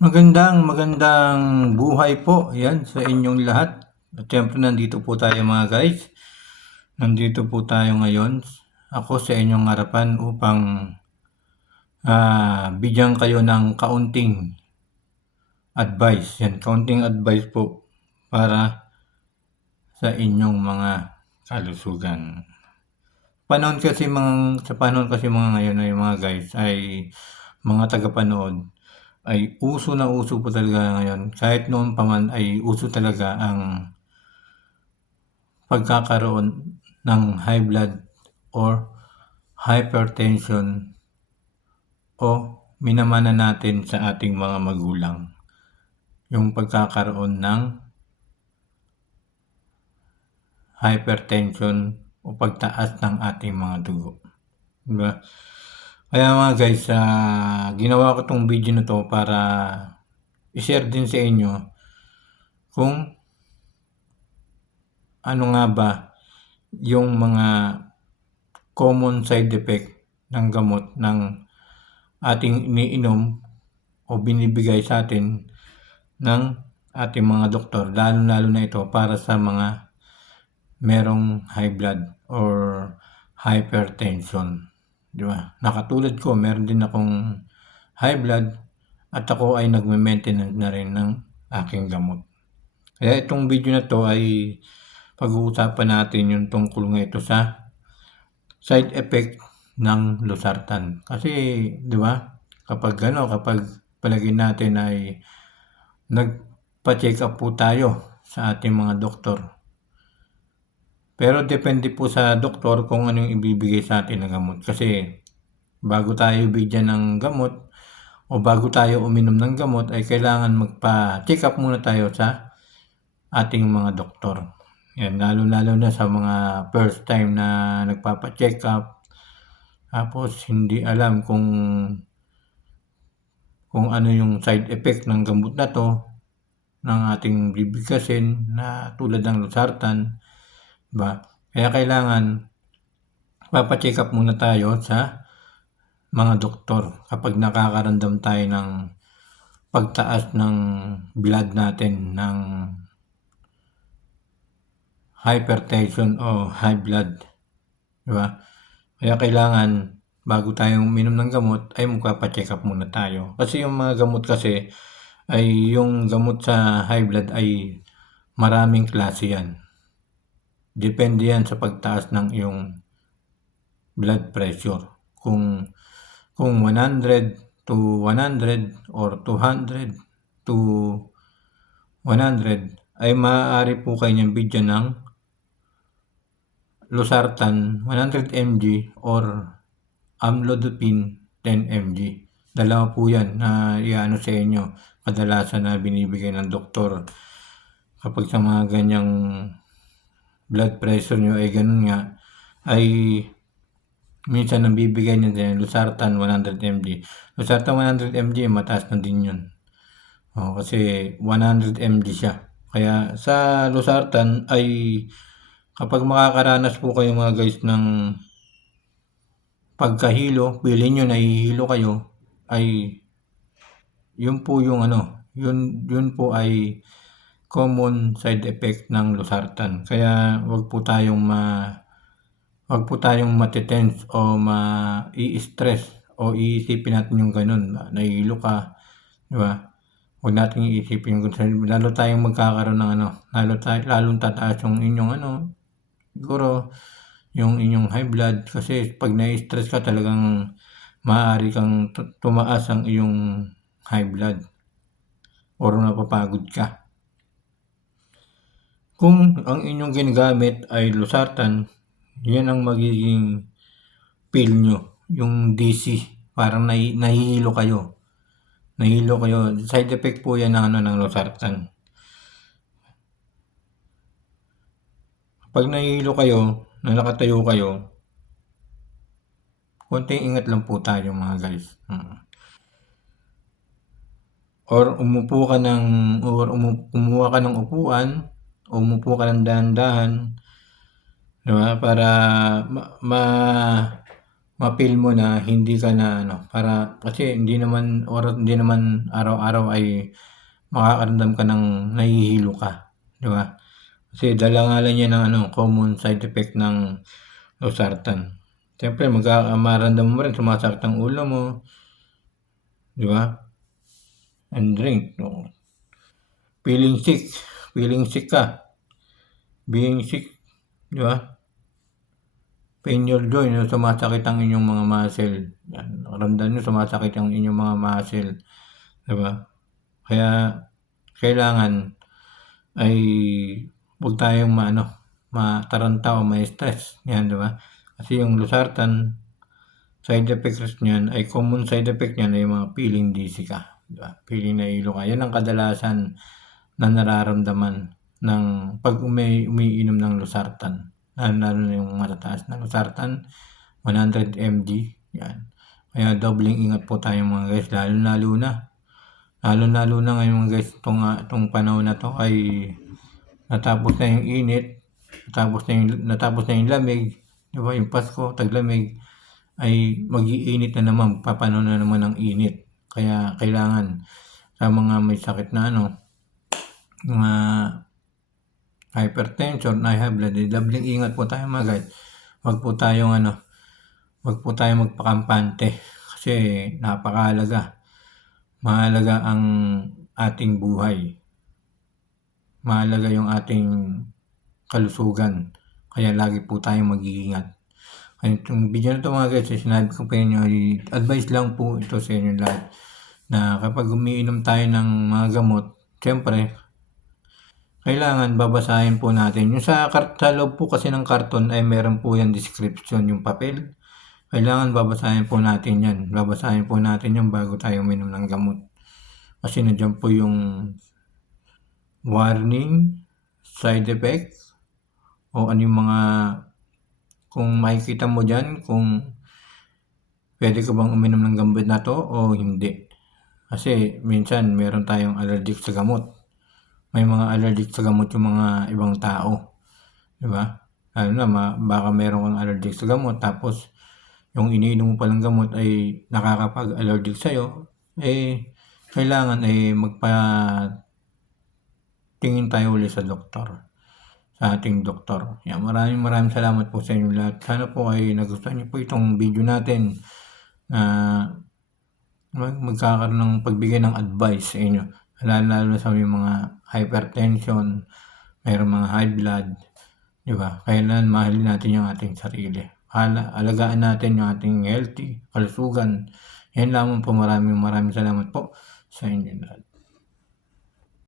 Magandang buhay po 'yan sa inyong lahat. At siyempre nandito po tayo mga guys. Nandito po tayo ngayon, ako sa inyong harapan upang bigyan kayo ng kaunting advice. Yan, kaunting advice po para sa inyong mga kalusugan. Sa panahon kasi mga ngayon ay mga guys ay mga tagapanood ay uso na uso po talaga ngayon. Kahit noon pa man ay uso talaga ang pagkakaroon ng high blood or hypertension o minamana natin sa ating mga magulang yung pagkakaroon ng hypertension o pagtaas ng ating mga dugo. Diba? Kaya mga guys, ginawa ko tong video na to para i-share din sa inyo kung ano nga ba yung mga common side effect ng gamot ng ating iniinom o binibigay sa atin ng ating mga doktor, lalo na ito para sa mga merong high blood or hypertension. Di ba? Nakatulad ko, meron din akong high blood at ako ay nagme-maintenance na rin ng aking gamot. Kaya itong video na to ay pag-uusapan natin yung tungkol nga ito sa side effect ng losartan. Kasi, di ba, kapag palagay natin ay nagpa-check up po tayo sa ating mga doktor. Pero depende po sa doktor kung ano yung ibibigay sa atin ng gamot. Kasi bago tayo bigyan ng gamot o bago tayo uminom ng gamot ay kailangan magpa-check up muna tayo sa ating mga doktor. Yan, lalo na sa mga first time na nagpapa-check up. Tapos hindi alam kung ano yung side effect ng gamot na to ng ating bibigkasin na tulad ng losartan. Diba? Kaya kailangan papa-check up muna tayo sa mga doktor kapag nakakaramdam tayo ng pagtaas ng blood natin ng hypertension o high blood. Diba? Kaya kailangan bago tayong uminom ng gamot ay magpapa-check up muna tayo. Kasi yung mga gamot kasi ay yung gamot sa high blood ay maraming klase yan. Depende yan sa pagtaas ng iyong blood pressure. Kung 100 to 100 or 200 to 100 ay maaari po kayo niyang bigyan ng losartan 100 mg or amlodipine 10 mg. Dalawa po yan na iano sa inyo. Kadalasan na binibigay ng doktor kapag sa mga ganyang blood pressure nyo ay ganun nga, ay minsan ang bibigay nyo din losartan 100 mg. Losartan 100 mg, mataas na din yun. Kasi 100 mg siya. Kaya sa losartan ay kapag makakaranas po kayo mga guys ng pagkahilo, feeling nyo nahihilo kayo, ay yun po yung yun po ay common side effect ng losartan. Kaya wag po tayong matitense o ma-i-stress o iisipin natin yung ganun, nahihilo ka, di ba? Huwag natin iisipin yung ganun. Lalo tayong magkakaroon ng lalong tataas yung inyong siguro yung inyong high blood. Kasi pag na-stress ka talagang maaari kang tumaas ang iyong high blood or napapagod ka. Kung ang inyong ginagamit ay losartan, yan ang magiging pill nyo, yung DC, parang nahihilo kayo. Side effect po yan ng losartan. Pag nahihilo kayo, na nakatayo kayo, konting ingat lang po tayo mga guys. Or kumuha ka ng upuan, o umupo ka ng dahan-dahan, diba? Para ma-feel mo na hindi ka na ano, para kasi hindi naman araw-araw ay makakaramdam ka ng nahihilo ka, 'di ba? Kasi dala nga lang 'yan ng ano, common side effect ng losartan. Siyempre maramdaman mo rin sumasakit ang ulo mo, 'di ba? And drink, oo. Feeling sick, feeling sick ka, being sick, 'di ba? Pain your joint, sumasakit ang inyong mga muscle, 'yan. Ramdam niyo sumasakit ang inyong mga muscle, 'di ba? Kaya kailangan ay huwag tayong mataranta o ma-stress, 'yan, 'di ba? Kasi yung losartan, side effects niyan ay common side effect niyan ay mga feeling dizzy ka, 'di ba? Feeling nahihilo ka. 'Yan ang kadalasan na nararamdaman ng 'pag umiinom ng losartan, lalo na yung matataas na losartan, 100 mg, 'yan. Kaya dobling ingat po tayo mga guys, lalong-lalo na ngayon mga guys, 'tong panahon na 'to ay natapos na yung init, natapos na yung lamig, 'di ba, yung Pasko, taglamig, ay mag-iinit na naman, papanahon na naman ng init. Kaya kailangan sa mga may sakit na mga hypertension, high blood, doubling ingat po tayo mga guys. Wag po tayong magpakampante kasi napakahalaga. Mahalaga ang ating buhay. Mahalaga yung ating kalusugan. Kaya lagi po tayong mag-iingat. Kaya itong video na ito mga guys, sinabi ko pa inyo, advice lang po ito sa inyo lahat na kapag umiinom tayo ng mga gamot, siyempre, kailangan babasahin po natin. Yung sa loob po kasi ng karton ay meron po yan description, yung papel. Kailangan babasahin po natin yan. Babasahin po natin yan bago tayo uminom ng gamot. Kasi nandiyan po yung warning, side effects, o ano yung mga, kung makikita mo dyan, kung pwede ka bang uminom ng gamot na to o hindi. Kasi minsan meron tayong allergic sa gamot. May mga allergic sa gamot yung mga ibang tao. Diba? Lalo na baka meron kang allergic sa gamot tapos yung iniinom mo palang gamot ay nakakapag-allergic sa'yo, kailangan magpa-tingin tayo ulit sa ating doktor. Yan, maraming salamat po sa inyo lahat. Sana po ay nagustuhan niyo po itong video natin na magkakaroon ng pagbigay ng advice sa inyo. Lalo sa mga hypertension, mayroong mga high blood, di ba? Kailangan mahalin natin yung ating sarili. Alagaan natin yung ating healthy, kalusugan. Yan lamang po, maraming salamat po sa inyo lahat.